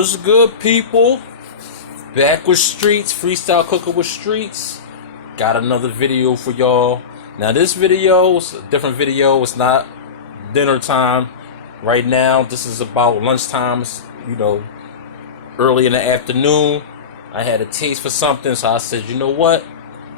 What's good, people? Back with Streetz, freestyle cooking with Streetz. Got another video for y'all. Now this video is a different video. It's not dinner time right now. This is about lunchtime. You know, early in the afternoon. I had a taste for something, so I said, you know what?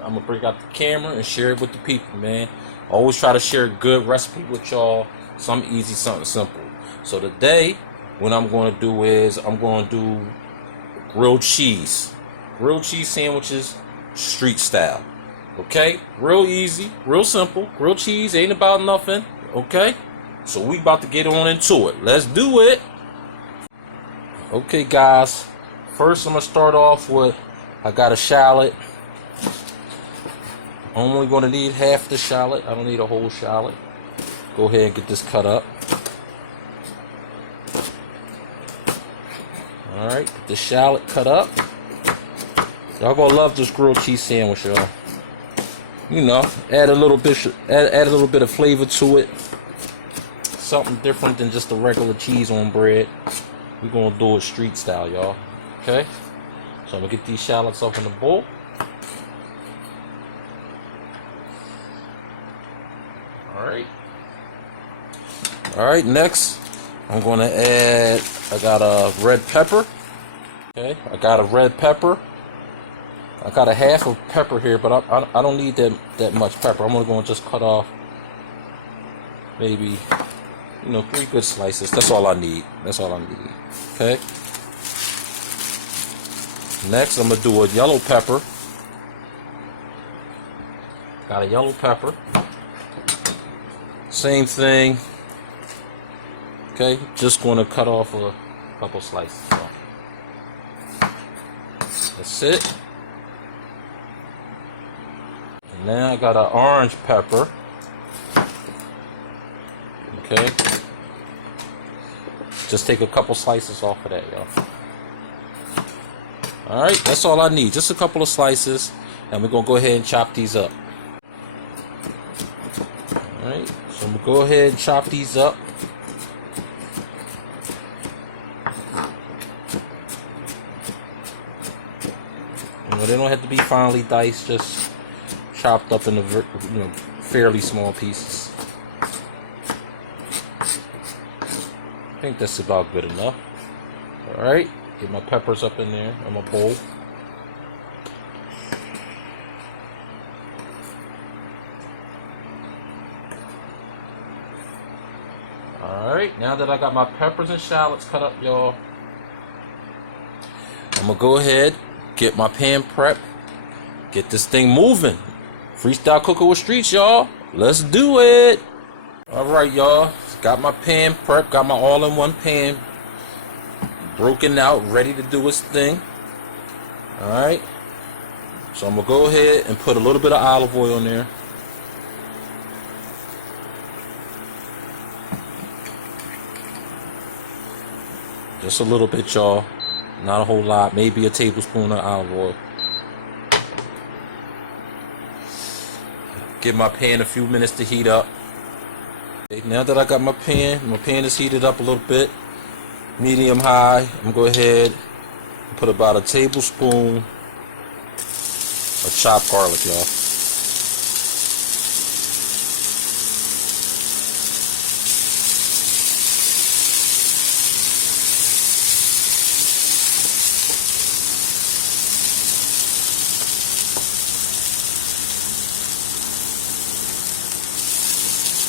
I'm gonna bring out the camera and share it with the people, man. I always try to share a good recipe with y'all. Something easy, something simple. So today, what I'm going to do is I'm going to do grilled cheese sandwiches, street style. Okay, real easy, real simple. Grilled cheese ain't about nothing. Okay, so we about to get on into it. Let's do it. Okay, guys. First, I'm gonna start off with, I got a shallot. I'm only going to need half the shallot. I don't need a whole shallot. Go ahead and get this cut up. Alright, get the shallot cut up. Y'all gonna love this grilled cheese sandwich, y'all. You know, add a little bit of flavor to it. Something different than just the regular cheese on bread. We're gonna do it street style, y'all. Okay? So I'm gonna get these shallots up in the bowl. Alright, next I'm gonna add, I got a red pepper. Okay, I got a red pepper. I got a half of pepper here, but I don't need that much pepper. I'm gonna just cut off maybe, 3 good slices. That's all I need. Okay. Next, I'm gonna do a yellow pepper. Got a yellow pepper. Same thing. Okay, just going to cut off a couple slices. That's it. And now I got an orange pepper. Okay. Just take a couple slices off of that, y'all. Alright, that's all I need. Just a couple of slices. And we're going to go ahead and chop these up. Alright, so I'm going to go ahead and chop these up. They don't have to be finely diced, just chopped up in fairly small pieces. I think that's about good enough. Alright, get my peppers up in there in my bowl. Alright, now that I got my peppers and shallots cut up, y'all, I'm going to go ahead, get my pan prep, get this thing moving. Freestyle cooking with Streetz, y'all. Let's do it. Alright, y'all. Got my pan prep, got my all-in-one pan broken out, ready to do its thing. Alright. So I'm going to go ahead and put a little bit of olive oil in there. Just a little bit, y'all. Not a whole lot, maybe a tablespoon of olive oil. Give my pan a few minutes to heat up. Okay, now that I got my pan is heated up a little bit, medium high. I'm gonna go ahead and put about a tablespoon of chopped garlic, y'all.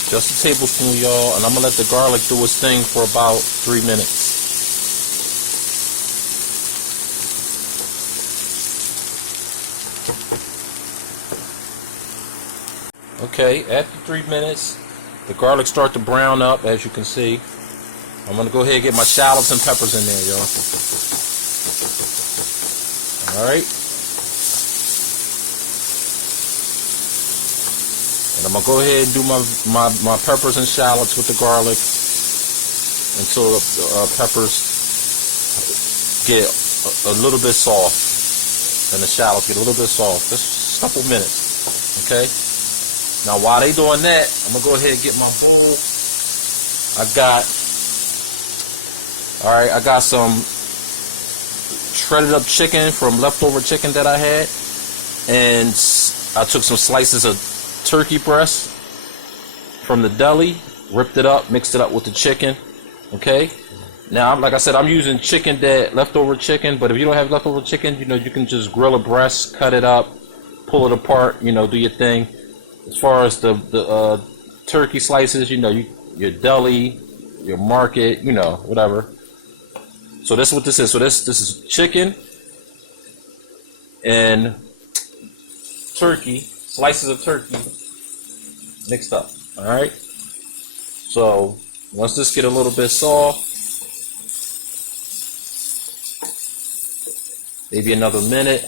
Just a tablespoon, y'all, and I'm gonna let the garlic do its thing for about 3 minutes. Okay, after 3 minutes, the garlic start to brown up, as you can see. I'm gonna go ahead and get my shallots and peppers in there, y'all. Alright. And I'm going to go ahead and do my peppers and shallots with the garlic until the peppers get a little bit soft and the shallots get a little bit soft. Just a couple minutes. Okay? Now while they doing that, I'm going to go ahead and get my bowl. I got some shredded up chicken from leftover chicken that I had, and I took some slices of turkey breast from the deli, ripped it up, mixed it up with the chicken. Okay. Now, like I said, I'm using chicken leftover chicken, but if you don't have leftover chicken, you can just grill a breast, cut it up, pull it apart, do your thing. As far as the turkey slices, your deli, your market, whatever. So this is what this is. So this is chicken and turkey, slices of turkey mixed up. All right. So once this get a little bit soft, maybe another minute,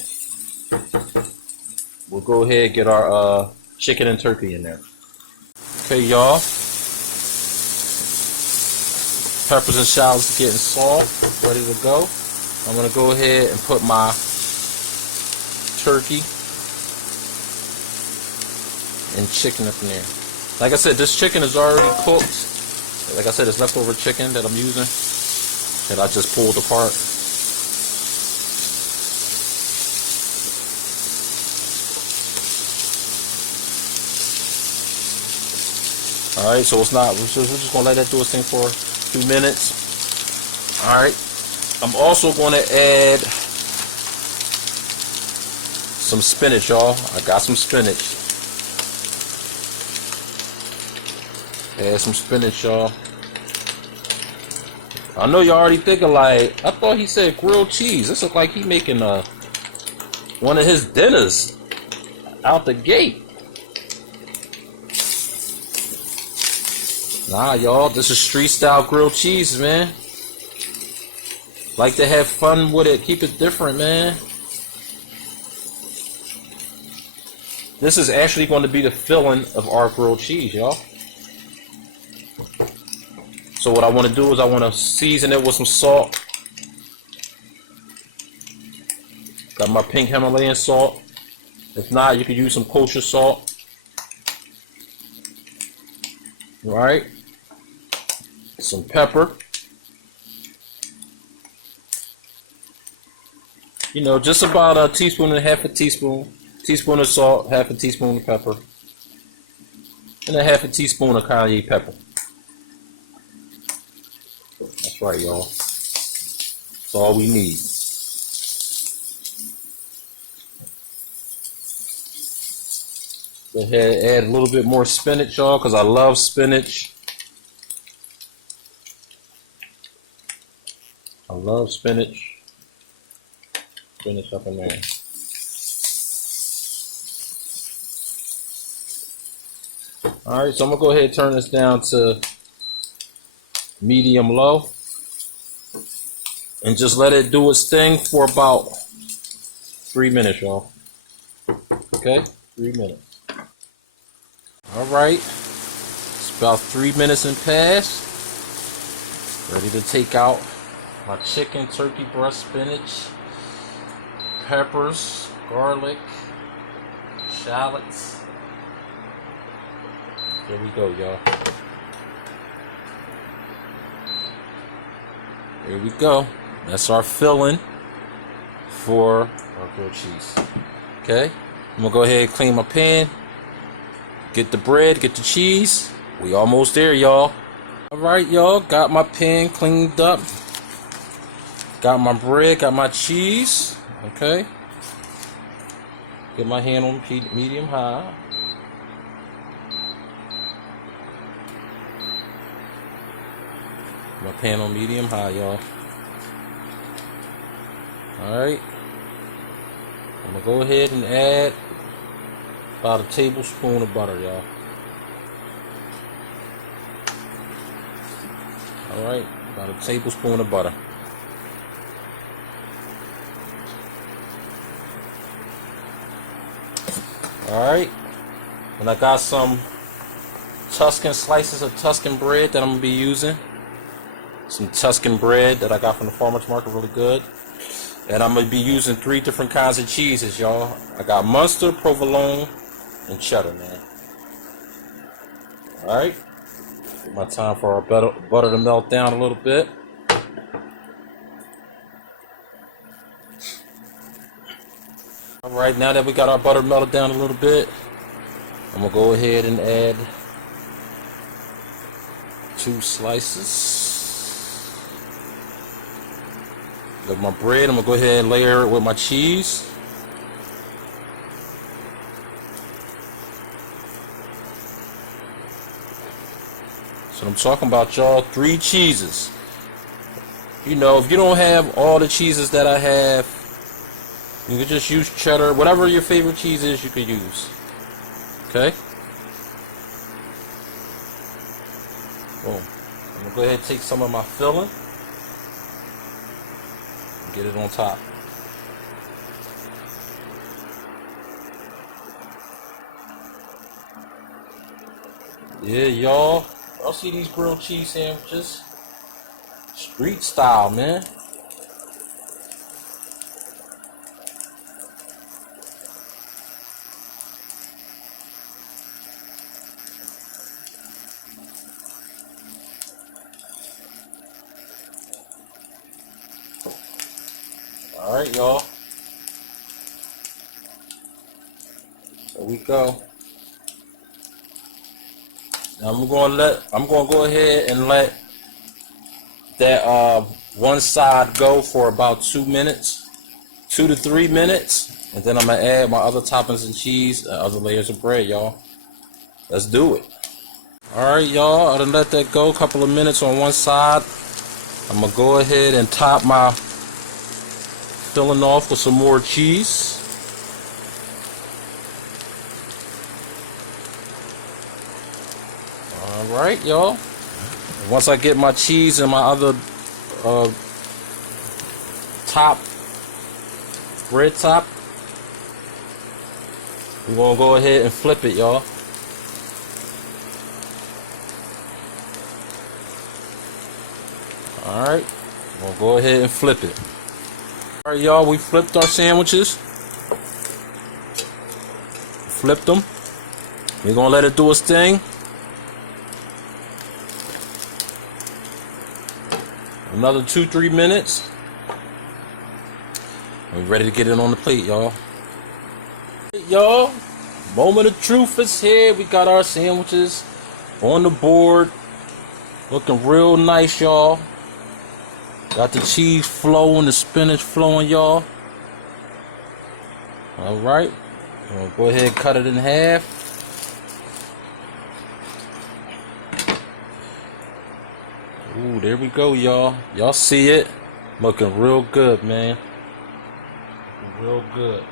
we'll go ahead and get our chicken and turkey in there. Okay, y'all. Peppers and shallots getting soft, ready to go. I'm gonna go ahead and put my turkey and chicken up in there. Like I said, this chicken is already cooked. Like I said, it's leftover chicken that I'm using that I just pulled apart. Alright, so we're just gonna let that do its thing for 2 minutes. Alright. I'm also gonna add some spinach, y'all. I got some spinach. Add some spinach, y'all. I know y'all already thinking like, I thought he said grilled cheese. This looks like he making one of his dinners out the gate. Nah, y'all, this is street style grilled cheese, man. Like to have fun with it, keep it different, man. This is actually going to be the filling of our grilled cheese, y'all. So what I want to do is I want to season it with some salt. Got my pink Himalayan salt. If not, you could use some kosher salt. Right? Some pepper. Just about a teaspoon and a half a teaspoon. Teaspoon of salt, half a teaspoon of pepper. And a half a teaspoon of cayenne pepper. That's right, y'all. That's all we need. Go ahead and add a little bit more spinach, y'all, because I love spinach. I love spinach. Spinach up in there. Alright, so I'm going to go ahead and turn this down to medium low. And just let it do its thing for about 3 minutes, y'all. Okay? 3 minutes. Alright. It's about 3 minutes and past. Ready to take out my chicken, turkey breast, spinach, peppers, garlic, shallots. Here we go, y'all. Here we go. That's our filling for our grilled cheese. Okay? I'm gonna go ahead and clean my pan. Get the bread, get the cheese. We almost there, y'all. Alright, y'all. Got my pan cleaned up. Got my bread, got my cheese. Okay. Get my hand on medium high. My pan on medium high, y'all. Alright. I'm gonna go ahead and add about a tablespoon of butter, y'all. Alright, about a tablespoon of butter. Alright, and I got some Tuscan slices of Tuscan bread that I'm going to be using. Some Tuscan bread that I got from the farmer's market, really good. And I'm going to be using 3 different kinds of cheeses, y'all. I got Munster, provolone, and cheddar, man. Alright, my time for our butter to melt down a little bit. Alright, now that we got our butter melted down a little bit, I'm gonna go ahead and add 2 slices of my bread. I'm gonna go ahead and layer it with my cheese. So I'm talking about, y'all, 3 cheeses. You know, if you don't have all the cheeses that I have, you can just use cheddar. Whatever your favorite cheese is, you can use. Okay? Boom. I'm going to go ahead and take some of my filling and get it on top. Yeah, y'all. Y'all see these grilled cheese sandwiches? Street style, man. Alright, y'all. There we go. Now I'm gonna go ahead and let that one side go for about 2 minutes, 2 to 3 minutes, and then I'm gonna add my other toppings and cheese, other layers of bread, y'all. Let's do it. Alright, y'all, I done let that go a couple of minutes on one side. I'm gonna go ahead and top my filling off with some more cheese. Alright, y'all. Once I get my cheese and my other bread top, we're gonna go ahead and flip it, y'all. Alright, we'll go ahead and flip it. Alright, y'all, we flipped our sandwiches. Flipped them. We're gonna let it do its thing. Another 2-3 minutes. We're ready to get it on the plate, y'all. Y'all, moment of truth is here. We got our sandwiches on the board. Looking real nice, y'all. Got the cheese flowing, the spinach flowing, y'all. Alright. We'll go ahead and cut it in half. Ooh, there we go, y'all. Y'all see it? Looking real good, man. Looking real good.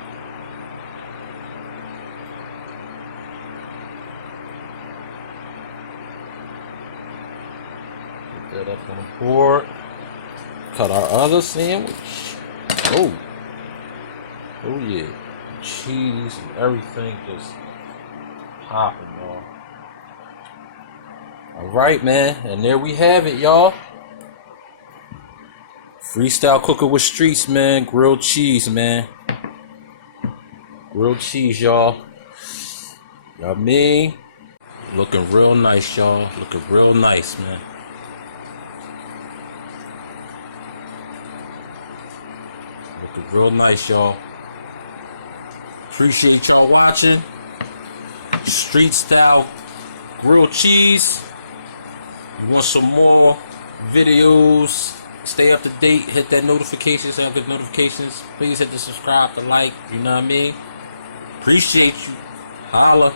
Get that up on the board. Cut our other sandwich. Oh. Oh, yeah. Cheese and everything just popping, y'all. Alright, man, and there we have it, y'all. Freestyle cooking with Streetz, man. Grilled cheese, man. Grilled cheese, y'all. Y'all mean? Looking real nice, y'all. Looking real nice, man. Looking real nice, y'all. Appreciate y'all watching. Street style grilled cheese. You want some more videos? Stay up to date. Hit that notification so you get notifications. Please hit the subscribe, the like. You know what I mean? Appreciate you. Holla.